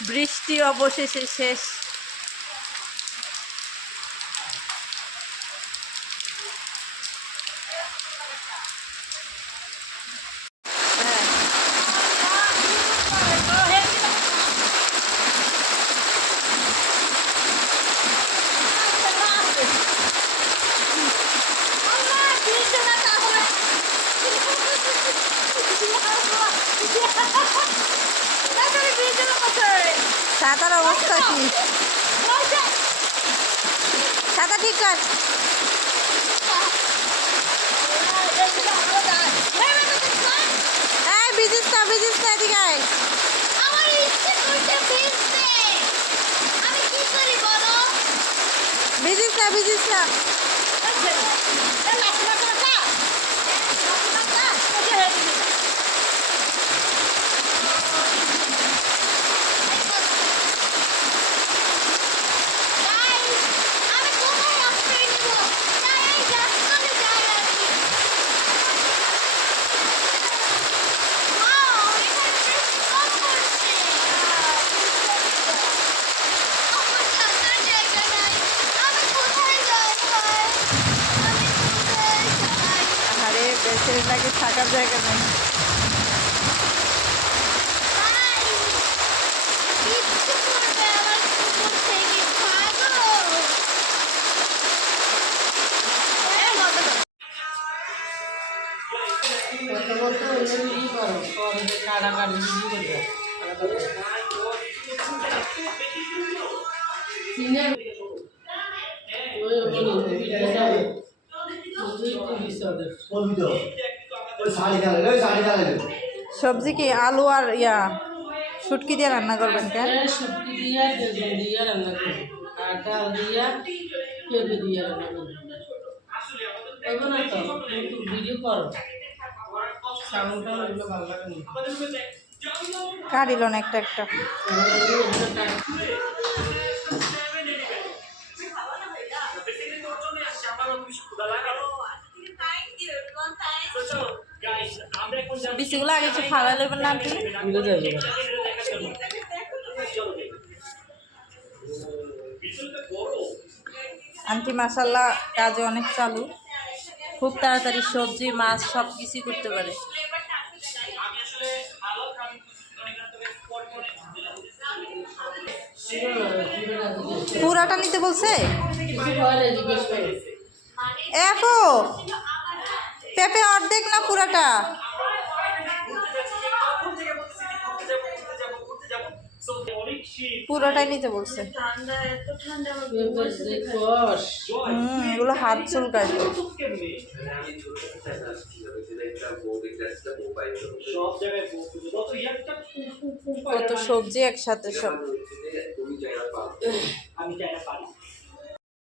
বৃষ্টি অবশেষে শেষ। ছাতার অবস্থা কি? ছাতা ঠিক কর। ভিজিস না এদিকে আয়। ভিজিস না বেচারি নাকি থাকার জায়গা নেই। সবজি কি আলু আর শুটকি দিয়ে রান্না করবেন? কেন শুটকি দিয়া বেগুন দিয়া রান্না করবো, আর ডাল দিয়া পেঁপে দিয়া রান্না করবো। না তো ভিডিও করো, সাউন্ডটা এগুলো ভালো লাগে না। কাটিল না একটা একটা। বিচিগুলো আগে একটু ফালা নেবেন না আন্টি? আন্টি মাশাআল্লাহ কাজে অনেক চালু, খুব তাড়াতাড়ি সবজি মাছ সব কিছুই করতে পারে। পুরাটা নিতে বলছে? আপু পেঁপে অর্ধেক না পুরাটা? পুরোটাই নিতে বলছে। এগুলো হাত চুলকায়। কত সবজি একসাথে সব।